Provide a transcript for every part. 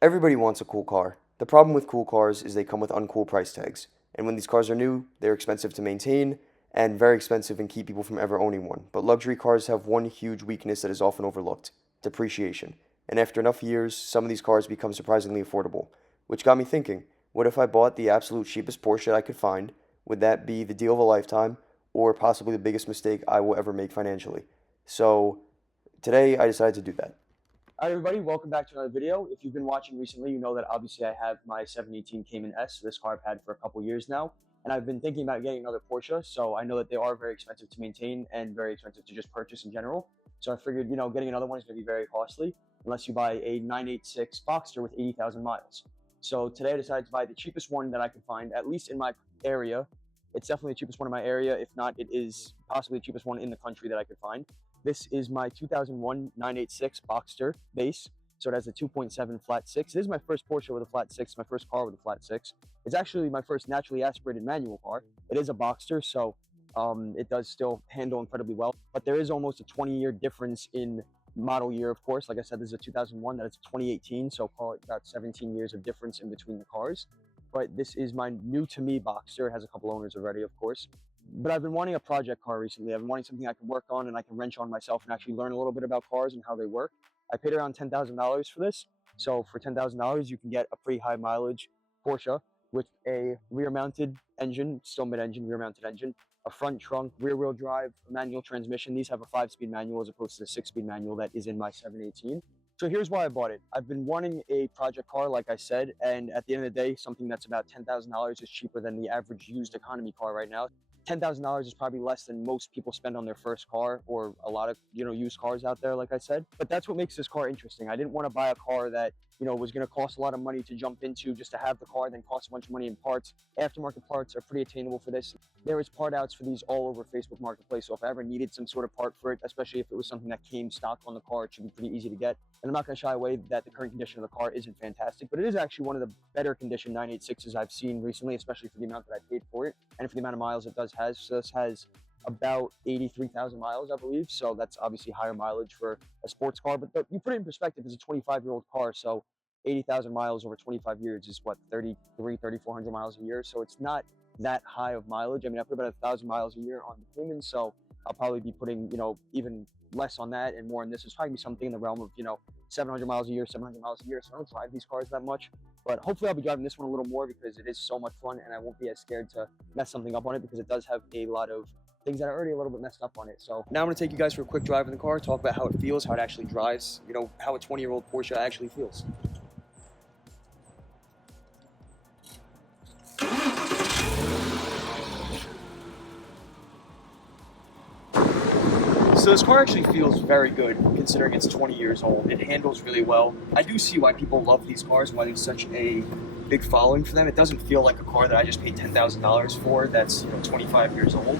Everybody wants a cool car. The problem with cool cars is they come with uncool price tags. And when these cars are new, they're expensive to maintain and very expensive and keep people from ever owning one. But luxury cars have one huge weakness that is often overlooked: depreciation. And after enough years, some of these cars become surprisingly affordable. Which got me thinking, what if I bought the absolute cheapest Porsche that I could find? Would that be the deal of a lifetime, or possibly the biggest mistake I will ever make financially? So today I decided to do that. All right, everybody, welcome back to another video. If you've been watching recently, you know that obviously I have my 718 Cayman S. This car I've had for a couple years now, and I've been thinking about getting another Porsche. So I know that they are very expensive to maintain and very expensive to just purchase in general. So I figured, getting another one is going to be very costly unless you buy a 986 Boxster with 80,000 miles. So today I decided to buy the cheapest one that I could find, at least in my area. It's definitely the cheapest one in my area. If not, it is possibly the cheapest one in the country that I could find. This is my 2001 986 Boxster base. So it has a 2.7 flat six. It is my first Porsche with a flat six, my first car with a flat six. It's actually my first naturally aspirated manual car. It is a Boxster, so it does still handle incredibly well. But there is almost a 20-year difference in model year, of course. Like I said, this is a 2001, that is 2018, so call it about 17 years of difference in between the cars. But this is my new to me Boxster. It has a couple owners already, of course. But I've been wanting a project car recently. I've been wanting something I can work on and I can wrench on myself and actually learn a little bit about cars and how they work. I paid around $10,000 for this. So for $10,000, you can get a pretty high mileage Porsche with a rear mounted engine, still mid engine, rear mounted engine, a front trunk, rear wheel drive, manual transmission. These have a 5-speed manual as opposed to the 6-speed manual that is in my 718. So here's why I bought it. I've been wanting a project car, like I said, and at the end of the day, something that's about $10,000 is cheaper than the average used economy car right now. $10,000 is probably less than most people spend on their first car, or a lot of used cars out there, like I said. But that's what makes this car interesting. I didn't want to buy a car that was going to cost a lot of money to jump into just to have the car, then cost a bunch of money in parts. Aftermarket parts are pretty attainable for this. There is part outs for these all over Facebook Marketplace, so if I ever needed some sort of part for it, especially if it was something that came stock on the car, it should be pretty easy to get. And I'm not going to shy away that the current condition of the car isn't fantastic, but it is actually one of the better condition 986s I've seen recently, especially for the amount that I paid for it and for the amount of miles it does has. So this has about 83,000 miles, I believe. So that's obviously higher mileage for a sports car. But you put it in perspective, it's a 25-year-old car. So 80,000 miles over 25 years is what, 3,400 miles a year. So it's not that high of mileage. I mean, I put about 1,000 miles a year on the Cayman, so I'll probably be putting, even less on that and more on this. It's probably be something in the realm of, 700 miles a year, 700 miles a year. So I don't drive these cars that much, but hopefully I'll be driving this one a little more because it is so much fun and I won't be as scared to mess something up on it because it does have a lot of things that are already a little bit messed up on it. So now I'm going to take you guys for a quick drive in the car, talk about how it feels, how it actually drives, how a 20-year-old Porsche actually feels. So this car actually feels very good considering it's 20 years old. It handles really well. I do see why people love these cars, why there's such a big following for them. It doesn't feel like a car that I just paid $10,000 for that's 25 years old.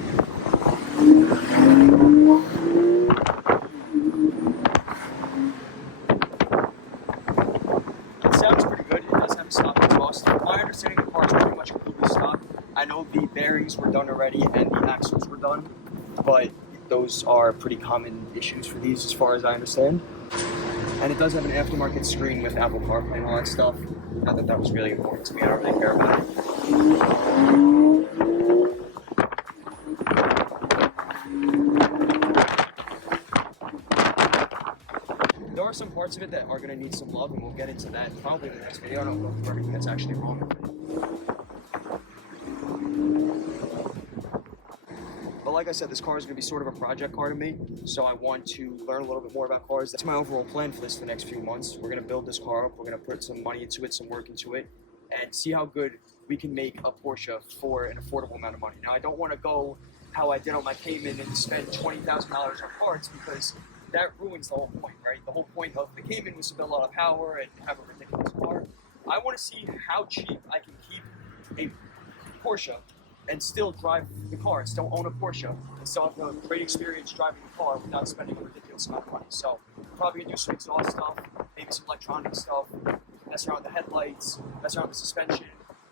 It sounds pretty good. It does have a stop exhaust. My understanding the car is pretty much completely stock. I know the bearings were done already and the axles were done, but those are pretty common issues for these as far as I understand. And it does have an aftermarket screen with Apple CarPlay and all that stuff. Not that that was really important to me, I don't really care about it. There are some parts of it that are going to need some love, and we'll get into that probably in the next video. I don't know if everything that's actually wrong with it. But like I said, this car is going to be sort of a project car to me, so I want to learn a little bit more about cars. That's my overall plan for this for the next few months. We're going to build this car up, we're going to put some money into it, some work into it, and see how good we can make a Porsche for an affordable amount of money. Now, I don't want to go how I did on my Cayman and spend $20,000 on parts because that ruins the whole point, right? The whole point of the Cayman was to build a lot of power and have a ridiculous car. I want to see how cheap I can keep a Porsche and still drive the car, and still own a Porsche, and still have a great experience driving the car without spending a ridiculous amount of money. So probably gonna do some exhaust stuff, maybe some electronic stuff, mess around with the headlights, mess around with the suspension,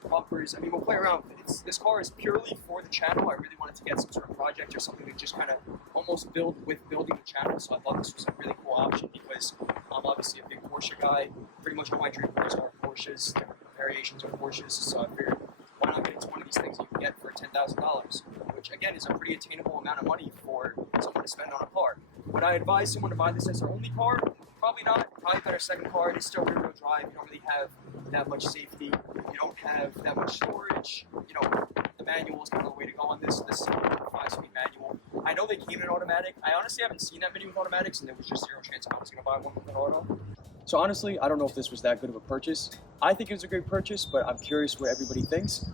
bumpers. I mean, we'll play around with it. This car is purely for the channel. I really wanted to get some sort of project or something to just kind of almost build with building the channel. So I thought this was a really cool option because I'm obviously a big Porsche guy. Pretty much all my dream cars are Porsches, variations of Porsches. So I figured, why not get into one of these things you can get for $10,000, which again is a pretty attainable amount of money for someone to spend on a car. Would I advise someone to buy this as their only car? Probably not. Probably better second car. It is still rear-wheel drive. You don't really have that much safety. You don't have that much storage. You know, the manual is kind of the way to go on this. This is a 5-speed manual. I know they came in automatic. I honestly haven't seen that many with automatics, and there was just zero chance I was going to buy one with an auto. So honestly, I don't know if this was that good of a purchase. I think it was a great purchase, but I'm curious what everybody thinks.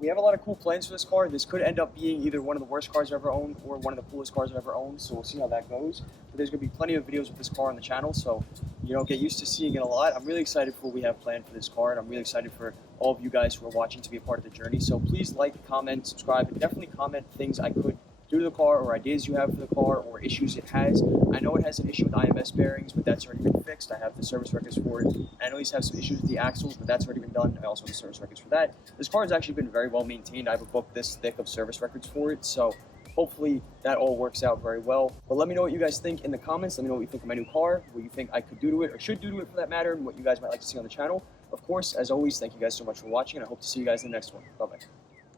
We have a lot of cool plans for this car. This could end up being either one of the worst cars I've ever owned or one of the coolest cars I've ever owned, so we'll see how that goes. But there's going to be plenty of videos with this car on the channel, so get used to seeing it a lot. I'm really excited for what we have planned for this car, and I'm really excited for all of you guys who are watching to be a part of the journey. So please like, comment, subscribe, and definitely comment things I could do to the car or ideas you have for the car or issues it has. I know it has an issue with IMS bearings, but that's already been fixed. I have the service records for it. I know these have some issues with the axles, but that's already been done. I also have the service records for that. This car has actually been very well maintained. I have a book this thick of service records for it, so hopefully that all works out very well. But let me know what you guys think in the comments. Let me know what you think of my new car, what you think I could do to it or should do to it for that matter, and what you guys might like to see on the channel. Of course, as always, thank you guys so much for watching, and I hope to see you guys in the next one. Bye-bye.